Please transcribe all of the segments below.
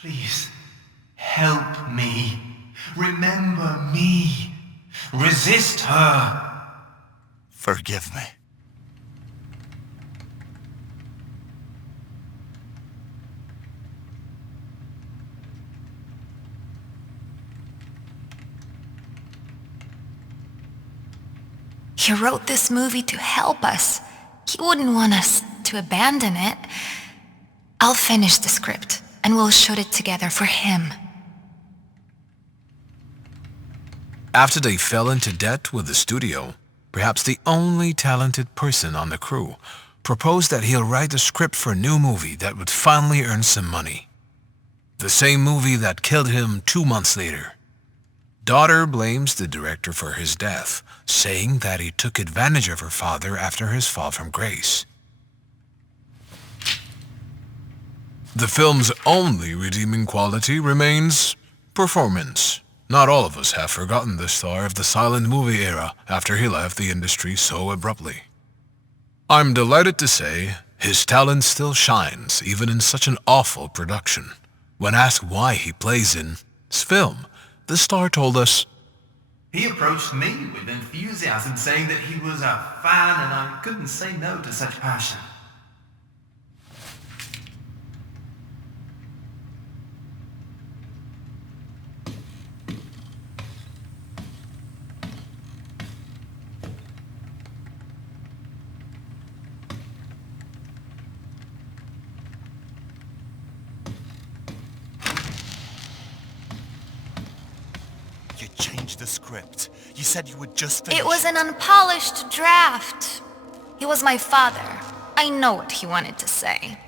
Please, help me. Remember me. Resist her. Forgive me. He wrote this movie to help us. He wouldn't want us to abandon it. I'll finish the script, and we'll shoot it together for him. After they fell into debt with the studio, perhaps the only talented person on the crew proposed that he'll write a script for a new movie that would finally earn some money. The same movie that killed him 2 months later. Daughter blames the director for his death, saying that he took advantage of her father after his fall from grace. The film's only redeeming quality remains performance. Not all of us have forgotten the star of the silent movie era after he left the industry so abruptly. I'm delighted to say his talent still shines even in such an awful production. When asked why he plays in this film, the star told us, He approached me with enthusiasm, saying that he was a fan and I couldn't say no to such passion. You changed the script. You said you would just finish. It was an unpolished draft. He was my father. I know what he wanted to say.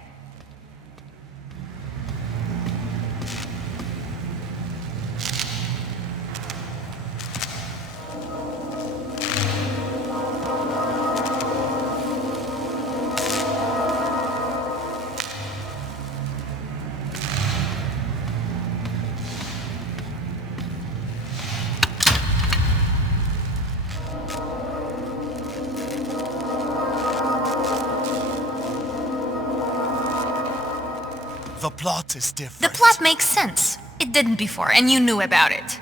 The plot is The different. plot makes sense. It didn't before, and you knew about it.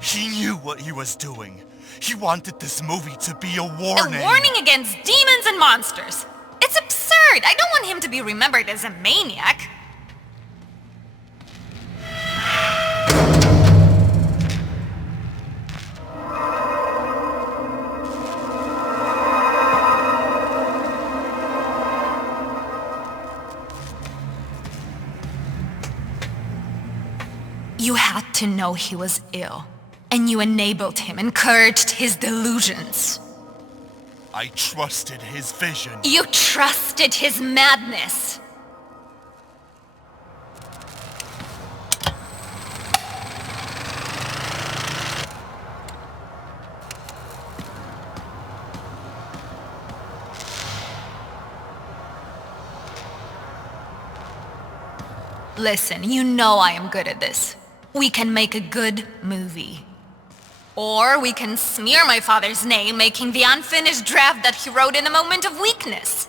He knew what he was doing. He wanted this movie to be a warning. A warning against demons and monsters. It's absurd. I don't want him to be remembered as a maniac. You had to know he was ill, and you enabled him, encouraged his delusions. I trusted his vision. You trusted his madness. Listen, you know I am good at this. We can make a good movie. Or we can smear my father's name, making the unfinished draft that he wrote in a moment of weakness.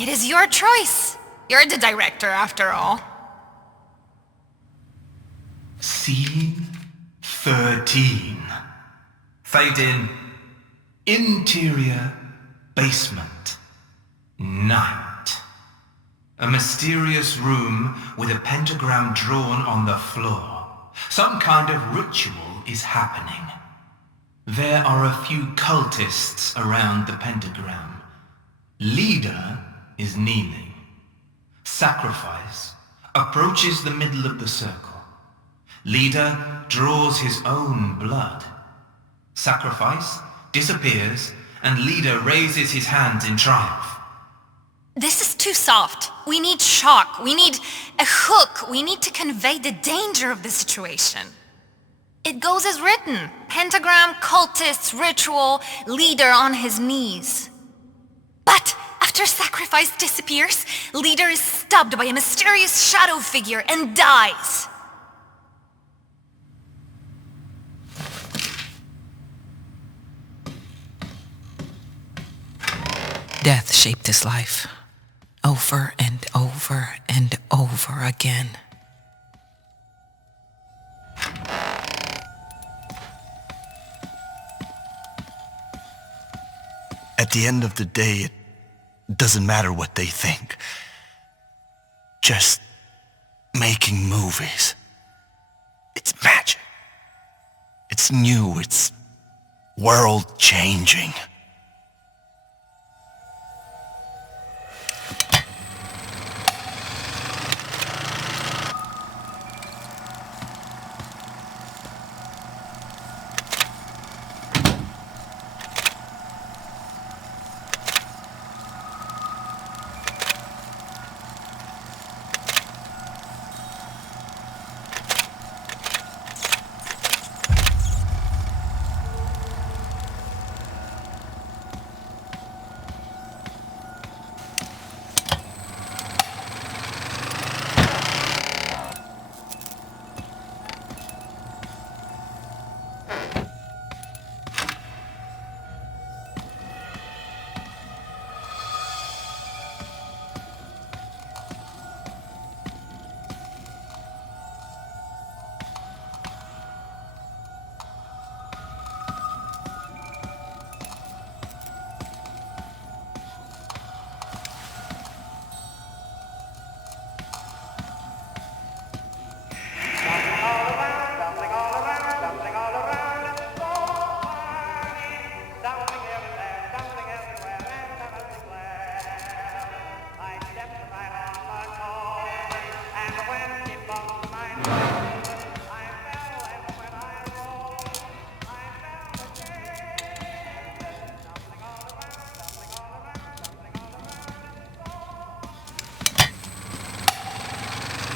It is your choice. You're the director, after all. Scene 13. Fade in. Interior basement. Night. A mysterious room with a pentagram drawn on the floor. Some kind of ritual is happening. There are a few cultists around the pentagram. Leader is kneeling. Sacrifice approaches the middle of the circle. Leader draws his own blood. Sacrifice disappears, and Leader raises his hands in triumph. This is too soft. We need shock. We need a hook. We need to convey the danger of the situation. It goes as written. Pentagram, cultists, ritual, leader on his knees. But after sacrifice disappears, leader is stabbed by a mysterious shadow figure and dies. Death shaped his life, over and over and over again. At the end of the day, it doesn't matter what they think. Just making movies. It's magic. It's new, it's world-changing.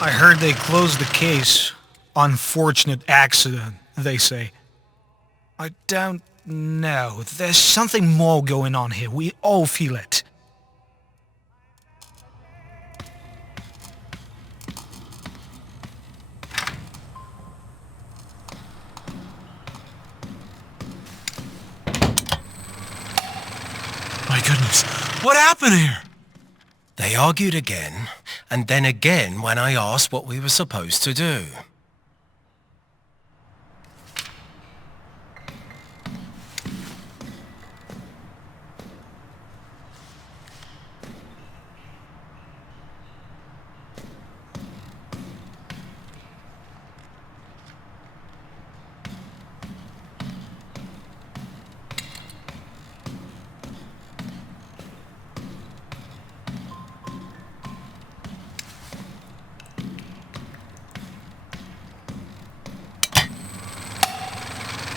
I heard they closed the case. Unfortunate accident, they say. I don't know. There's something more going on here. We all feel it. My goodness, what happened here? They argued again, and then again when I asked what we were supposed to do.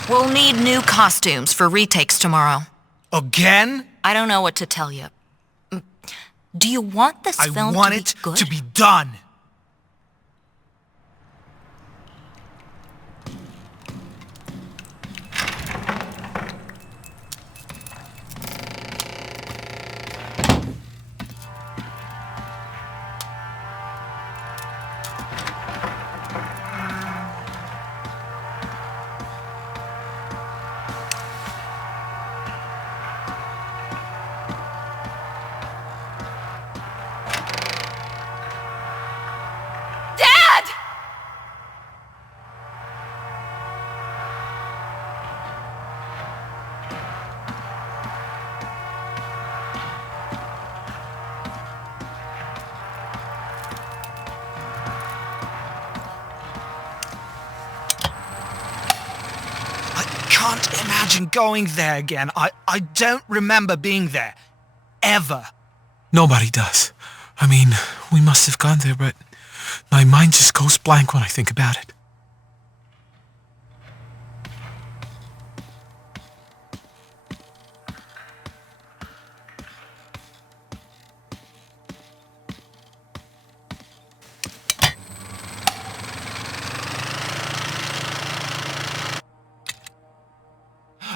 We'll need new costumes for retakes tomorrow. Again? I don't know what to tell you. Do you want this film to be good? I want it to be done. I can't imagine going there again. I don't remember being there. Ever. Nobody does. I mean, we must have gone there, but my mind just goes blank when I think about it.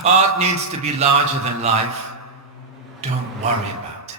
Art needs to be larger than life. Don't worry about it.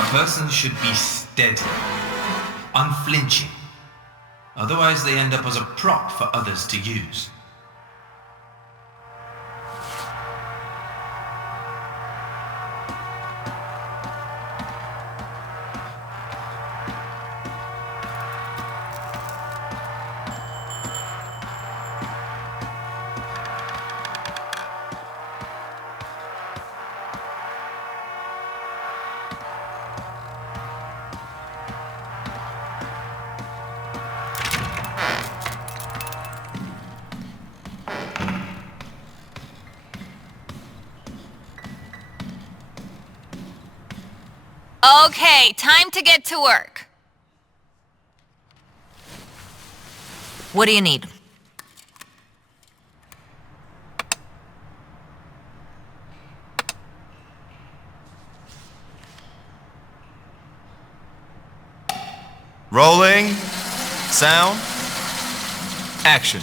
A person should be steady, unflinching. Otherwise they end up as a prop for others to use. Okay, time to get to work. What do you need? Rolling. Sound. Action.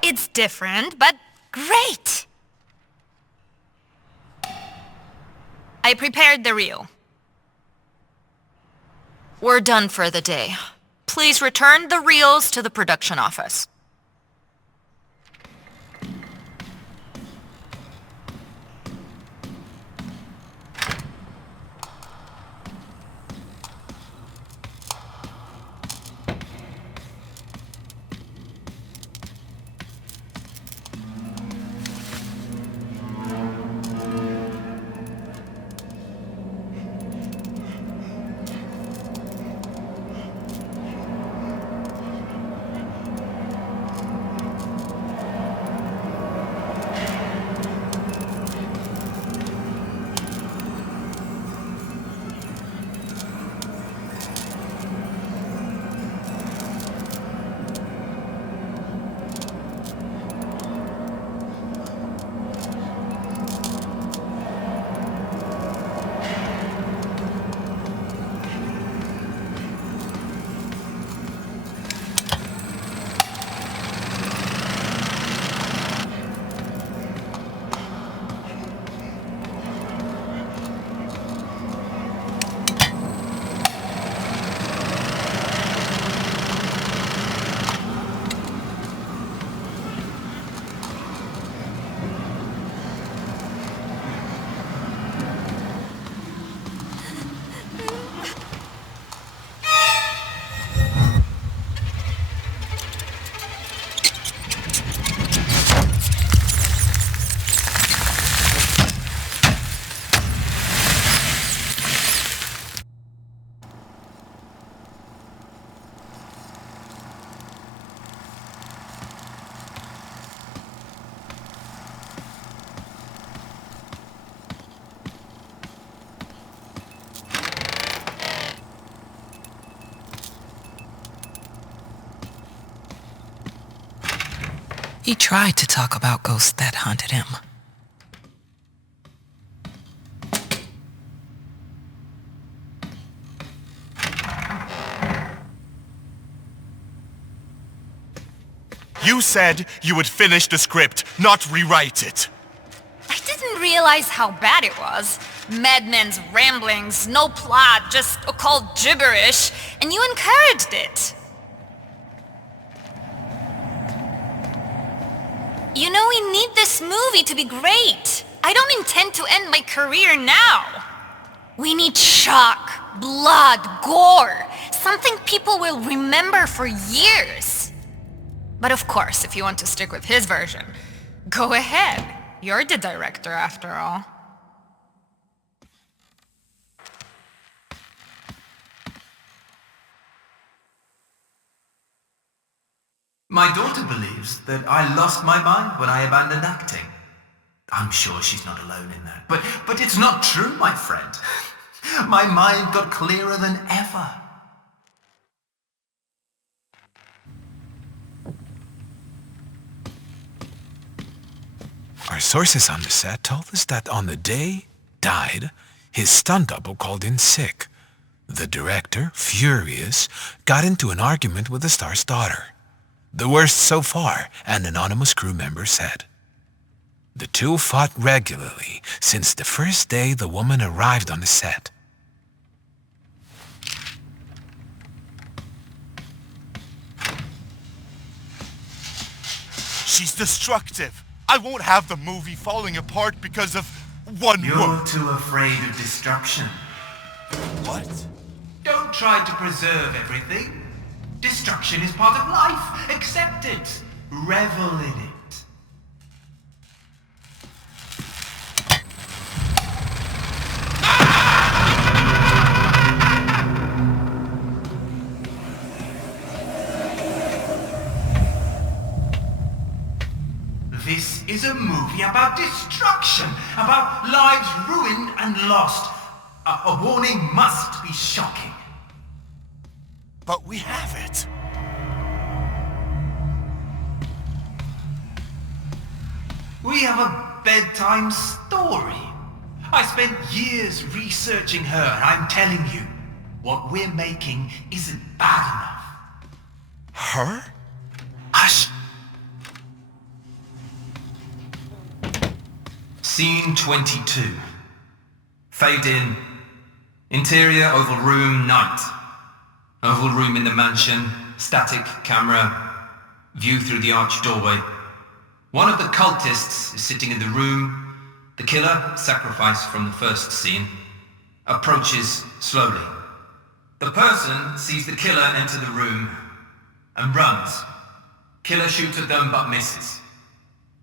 It's different, but great! I prepared the reel. We're done for the day. Please return the reels to the production office. He tried to talk about ghosts that haunted him. You said you would finish the script, not rewrite it. I didn't realize how bad it was. Madmen's ramblings, no plot, just occult gibberish, and you encouraged it. You know, we need this movie to be great. I don't intend to end my career now. We need shock, blood, gore. Something people will remember for years. But of course, if you want to stick with his version, go ahead. You're the director, after all. My daughter believes that I lost my mind when I abandoned acting. I'm sure she's not alone in that. But it's not true, my friend. My mind got clearer than ever. Our sources on the set told us that on the day died, his stunt double called in sick. The director, furious, got into an argument with the star's daughter. The worst so far, an anonymous crew member said. The two fought regularly since the first day the woman arrived on the set. She's destructive. I won't have the movie falling apart because of one You're woman. too afraid of destruction. What? Don't try to preserve everything. Destruction is part of life. Accept it. Revel in it. This is a movie about destruction, about lives ruined and lost. A warning must be shocking. But we have it. We have a bedtime story. I spent years researching her, and I'm telling you, what we're making isn't bad enough. Her? Hush! Scene 22. Fade in. Interior, oval room, night. Oval room in the mansion, static camera, view through the arched doorway. One of the cultists is sitting in the room. The killer, sacrificed from the first scene, approaches slowly. The person sees the killer enter the room and runs. Killer shoots at them but misses.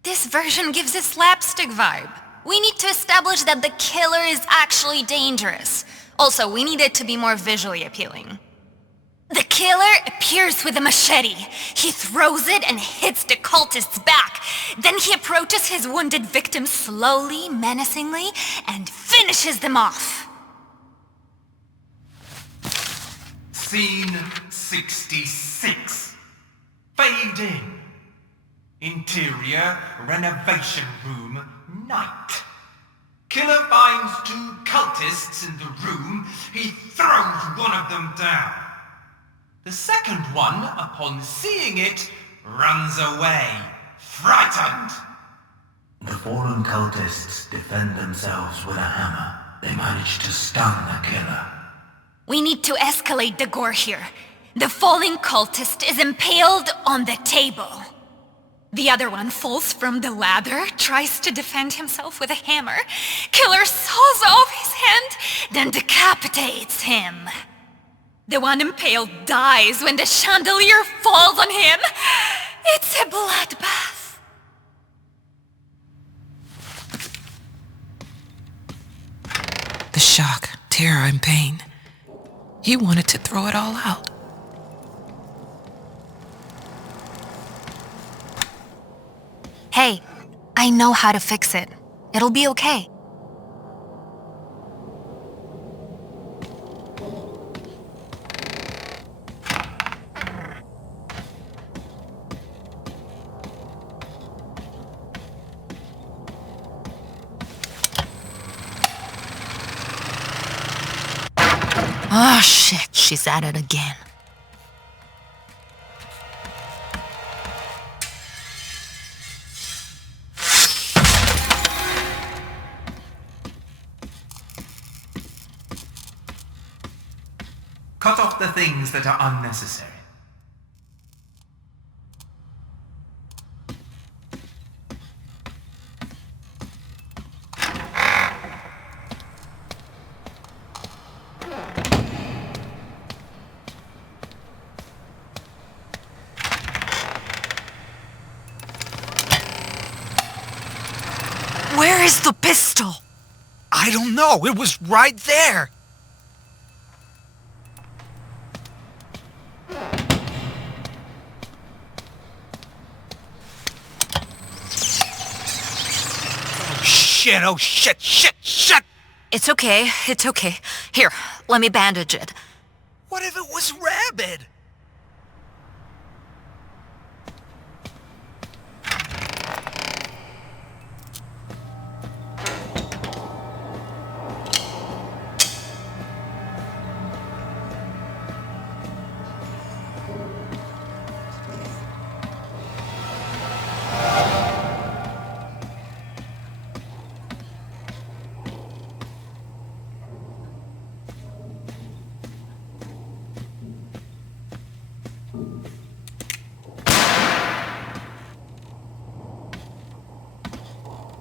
This version gives a slapstick vibe. We need to establish that the killer is actually dangerous. Also, we need it to be more visually appealing. The killer appears with a machete. He throws it and hits the cultist's back. Then he approaches his wounded victim slowly, menacingly, and finishes them off. Scene 66. Fade in. Interior, renovation room, night. Killer finds two cultists in the room. He throws one of them down. The second one, upon seeing it, runs away, frightened. The fallen cultists defend themselves with a hammer. They manage to stun the killer. We need to escalate the gore here. The falling cultist is impaled on the table. The other one falls from the ladder, tries to defend himself with a hammer. Killer saws off his hand, then decapitates him. The one impaled dies when the chandelier falls on him. It's a bloodbath. The shock, terror, and pain. He wanted to throw it all out. Hey, I know how to fix it. It'll be okay. Oh shit, she's at it again. Cut off the things that are unnecessary. Where is the pistol? I don't know. It was right there. Oh shit! It's okay. Here, let me bandage it. What if it was rabid?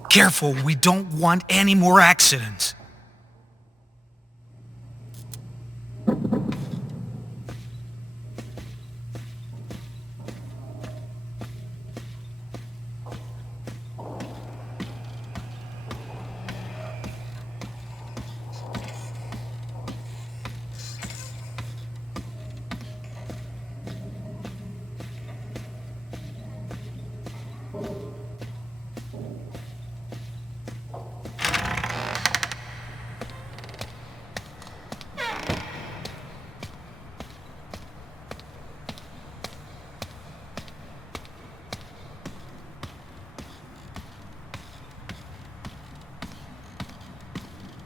Careful, we don't want any more accidents.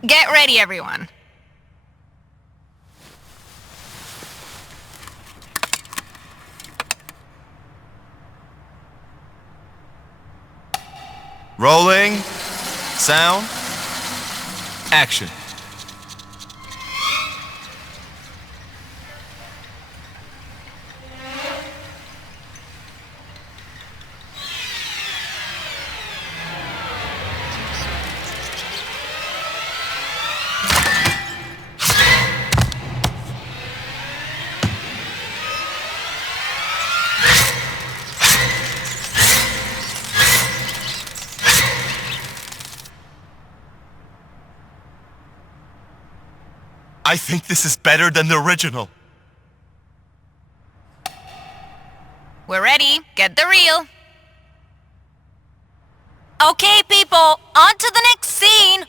Get ready, everyone. Rolling. Sound. Action. I think this is better than the original. We're ready. Get the reel. Okay, people, on to the next scene.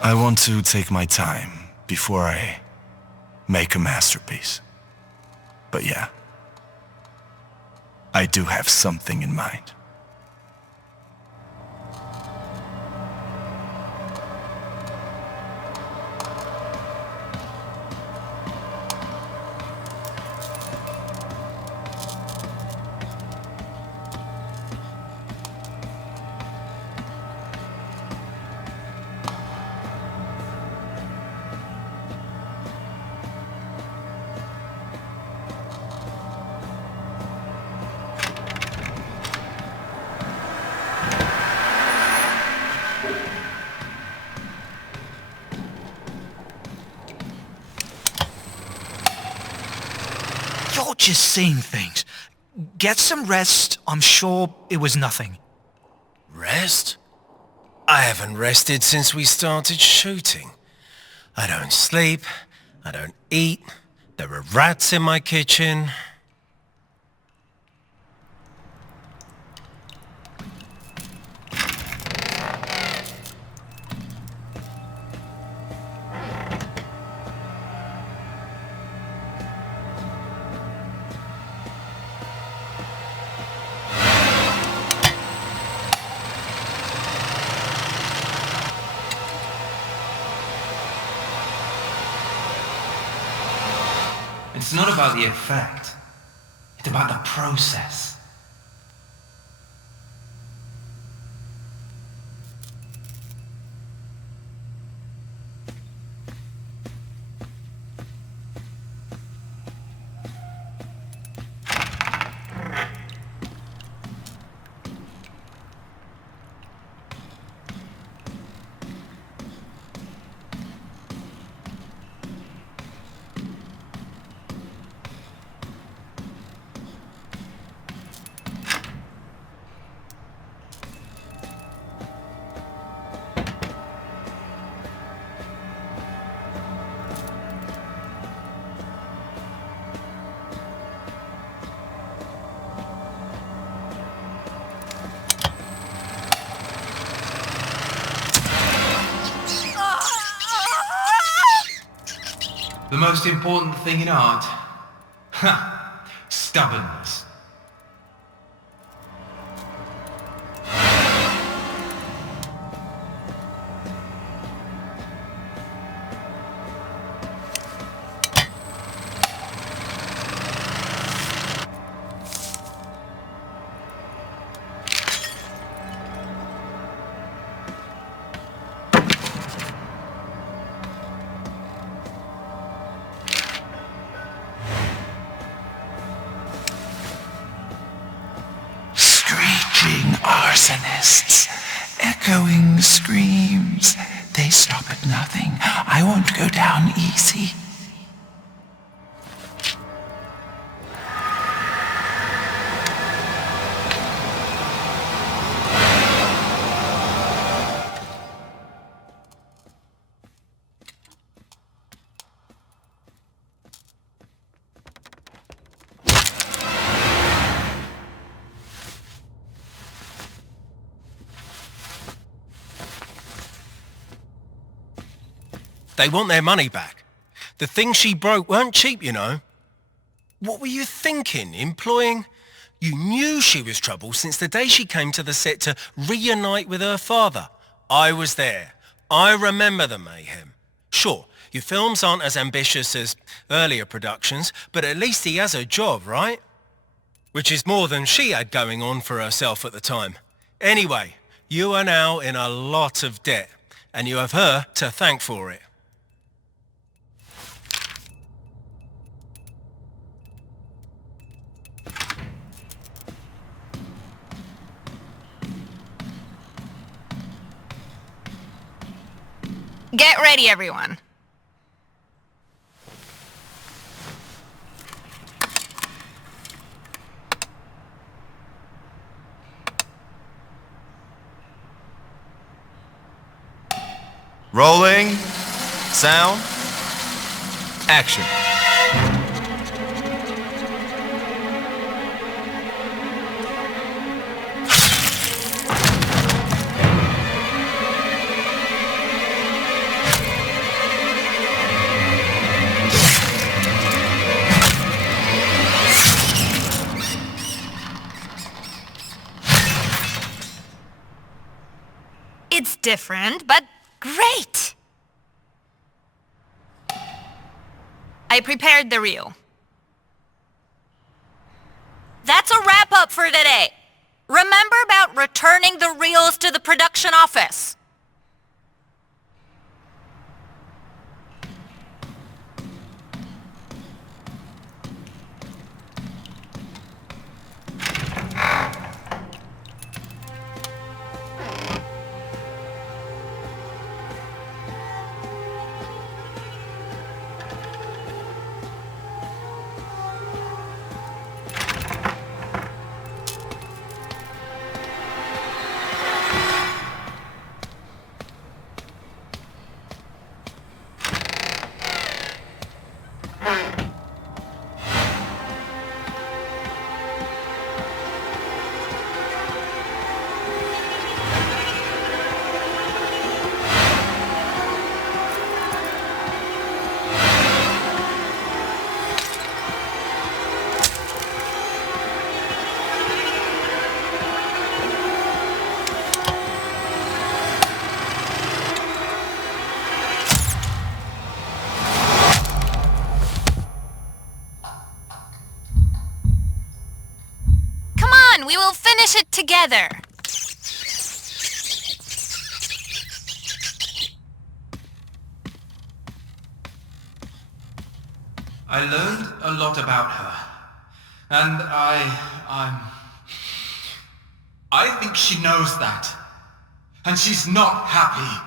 I want to take my time before I make a masterpiece. But yeah, I do have something in mind. You're just saying things. Get some rest. I'm sure it was nothing. Rest? I haven't rested since we started shooting. I don't sleep. I don't eat. There are rats in my kitchen. It's not about the effect. It's about the process. The most important thing in art? Ha! Stubbornness. Screeching Arsonists, echoing screams. They stop at nothing. I won't go down easy. They want their money back. The things she broke weren't cheap, you know. What were you thinking, employing? You knew she was trouble since the day she came to the set to reunite with her father. I was there. I remember the mayhem. Sure, your films aren't as ambitious as earlier productions, but at least he has a job, right? Which is more than she had going on for herself at the time. Anyway, you are now in a lot of debt, and you have her to thank for it. Get ready, everyone. Rolling. Sound. Action. It's different, but great! I prepared the reel. That's a wrap-up for today. Remember about returning the reels to the production office. together. I learned a lot about her. And I think she knows that. And she's not happy.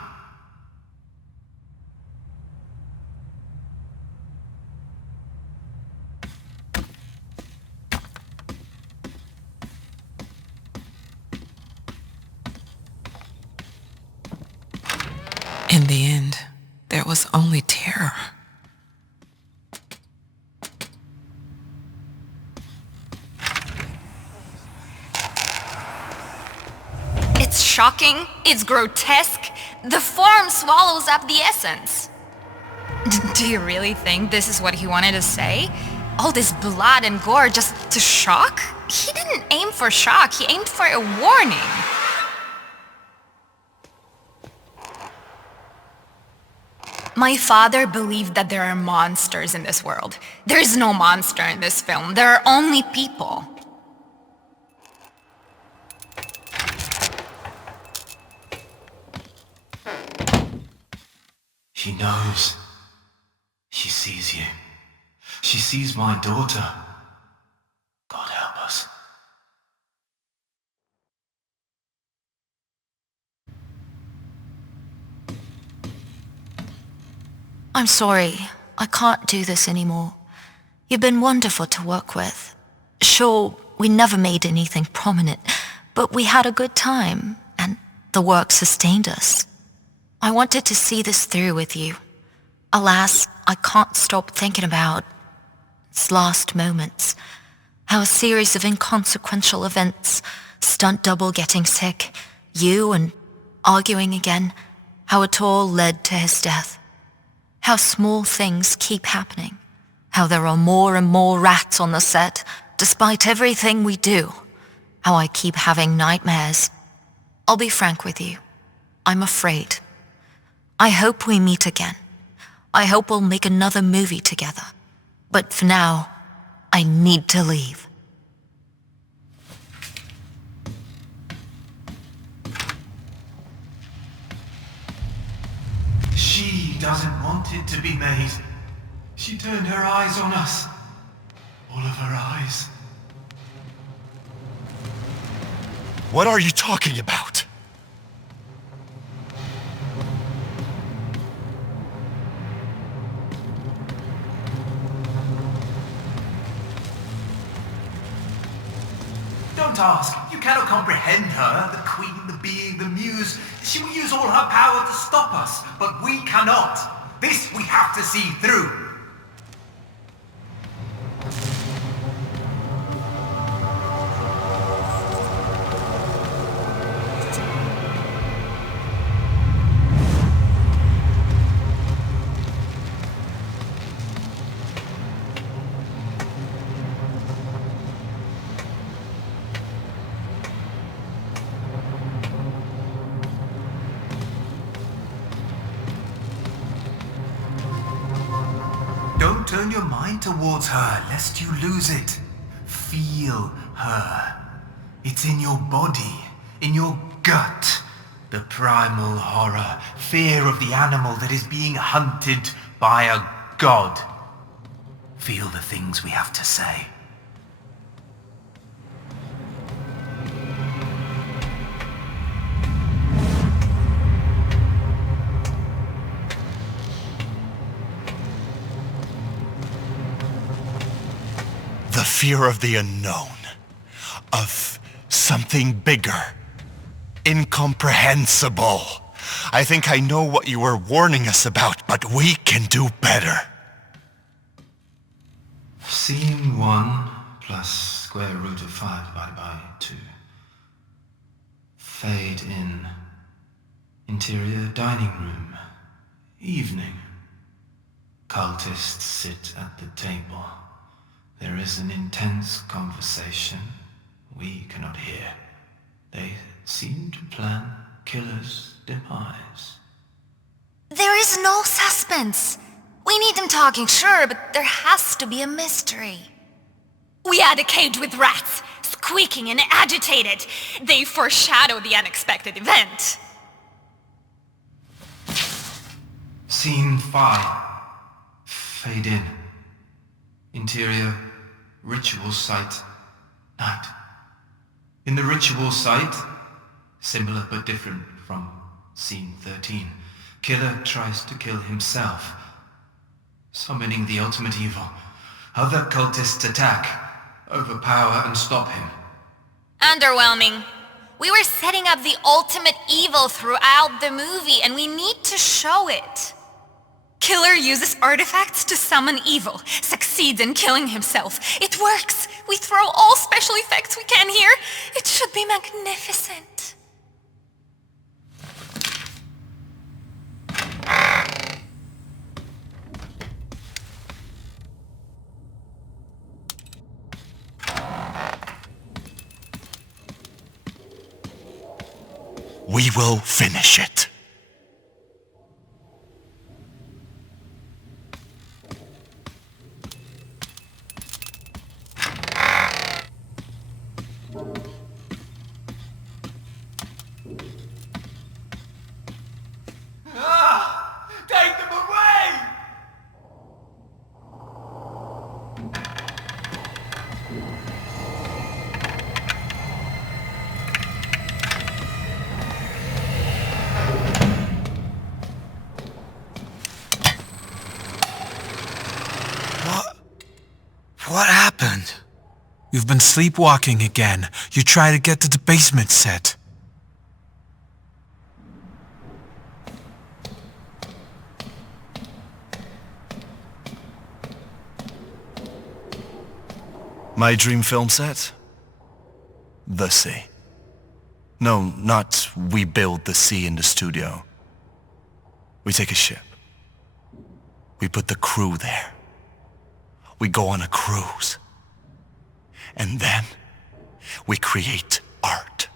In the end, there was only terror. It's shocking, it's grotesque. The form swallows up the essence. Do you really think this is what he wanted to say? All this blood and gore just to shock? He didn't aim for shock, he aimed for a warning. My father believed that there are monsters in this world. There is no monster in this film. There are only people. She knows. She sees you. She sees my daughter. God help us. I'm sorry. I can't do this anymore. You've been wonderful to work with. Sure, we never made anything prominent, but we had a good time, and the work sustained us. I wanted to see this through with you. Alas, I can't stop thinking about its last moments. How a series of inconsequential events, stunt double getting sick, you and arguing again, how it all led to his death. How small things keep happening. How there are more and more rats on the set, despite everything we do. How I keep having nightmares. I'll be frank with you. I'm afraid. I hope we meet again. I hope we'll make another movie together. But for now, I need to leave. She doesn't want it to be made. She turned her eyes on us. All of her eyes. What are you talking about? Don't ask. You cannot comprehend her, the queen, the being, the muse. She will use all her power to stop us, but we cannot. This we have to see through. Don't turn your mind towards her, lest you lose it. Feel her. It's in your body, in your gut. The primal horror, fear of the animal that is being hunted by a god. Feel the things we have to say. The fear of the unknown. Of something bigger. Incomprehensible. I think I know what you were warning us about, but we can do better. Scene 1 plus square root of 5 divided by 2. Fade in. Interior dining room. Evening. Cultists sit at the table. There is an intense conversation we cannot hear. They seem to plan killer's demise. There is no suspense. We need them talking, sure, but there has to be a mystery. We had a cage with rats. squeaking and agitated. They foreshadow the unexpected event. Scene 5. Fade in. Interior, ritual site, night. In the ritual site, similar but different from scene 13, killer tries to kill himself, summoning the ultimate evil. Other cultists attack, overpower and stop him. Underwhelming. We were setting up the ultimate evil throughout the movie, and we need to show it. Killer uses artifacts to summon evil, succeeds in killing himself. It works! We throw all special effects we can here. It should be magnificent. We will finish it. Take them away! What happened? You've been sleepwalking again. You try to get to the basement set. My dream film set? The sea. No, not we build the sea in the studio. We take a ship. We put the crew there. We go on a cruise. And then we create art.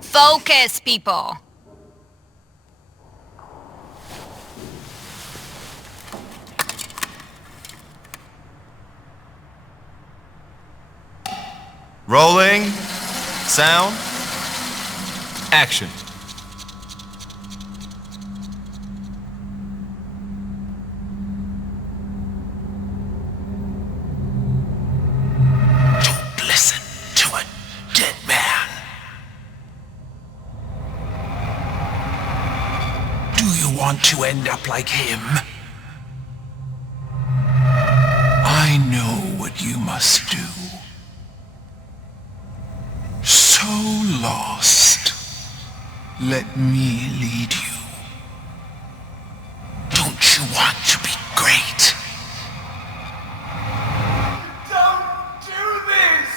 Focus, people. Rolling. Sound. Action. Don't listen to a dead man. Do you want to end up like him? I know what you must do. So lost. Let me lead you. Don't you want to be great? Don't do this!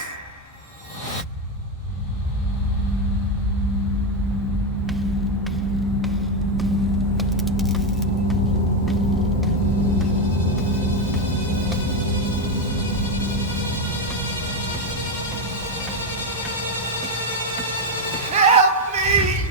Help me!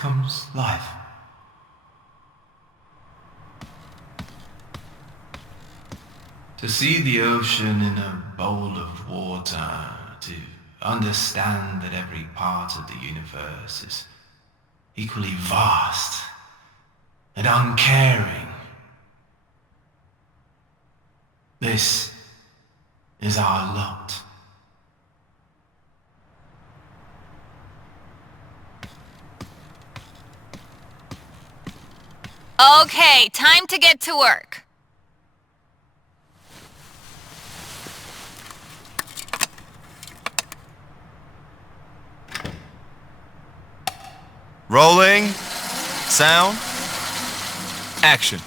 becomes life. To see the ocean in a bowl of water, to understand that every part of the universe is equally vast and uncaring. This is our lot. Okay, time to get to work. Rolling. Sound. Action.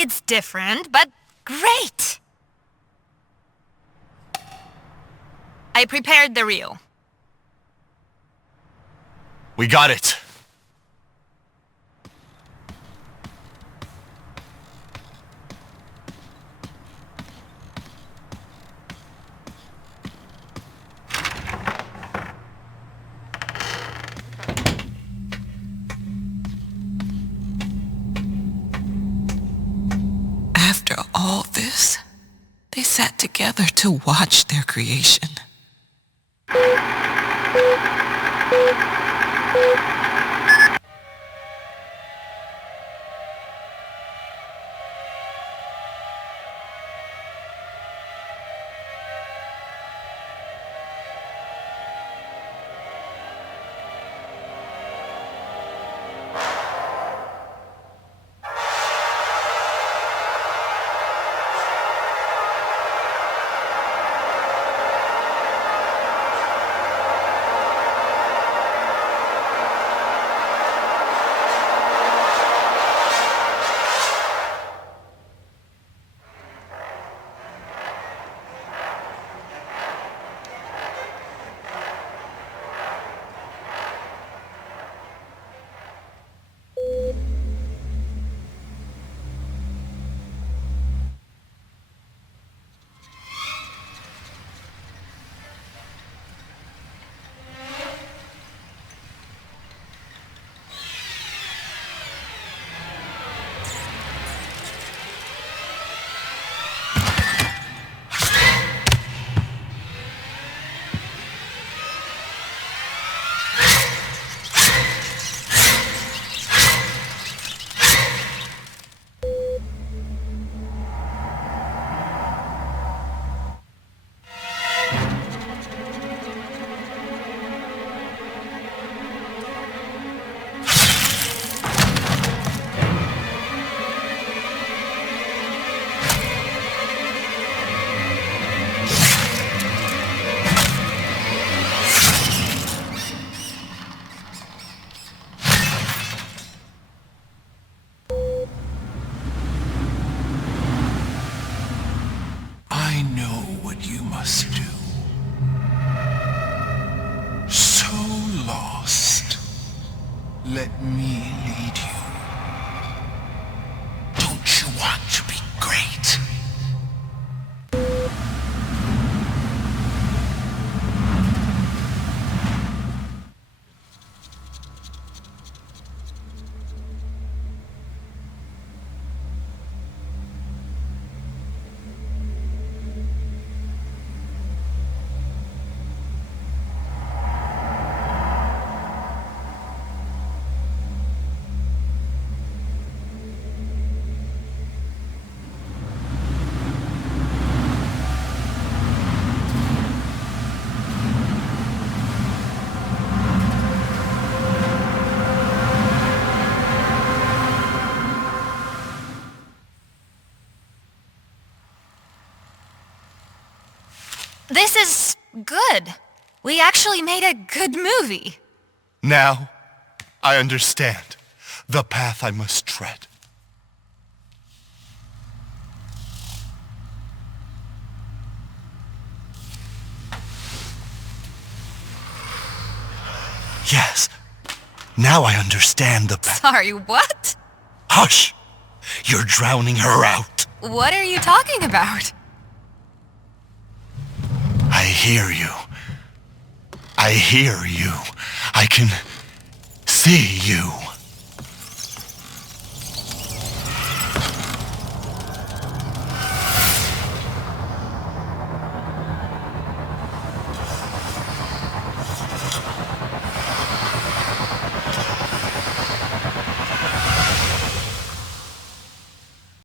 It's different, but great! I prepared the reel. We got it. After all this, they sat together to watch their creation. I know what you must do. So lost. Let me lead you. Don't you want to be great? This is good. We actually made a good movie. Now, I understand the path I must tread. Yes. Now I understand the path. Sorry, what? Hush! You're drowning her out. What are you talking about? I hear you. I hear you. I can see you.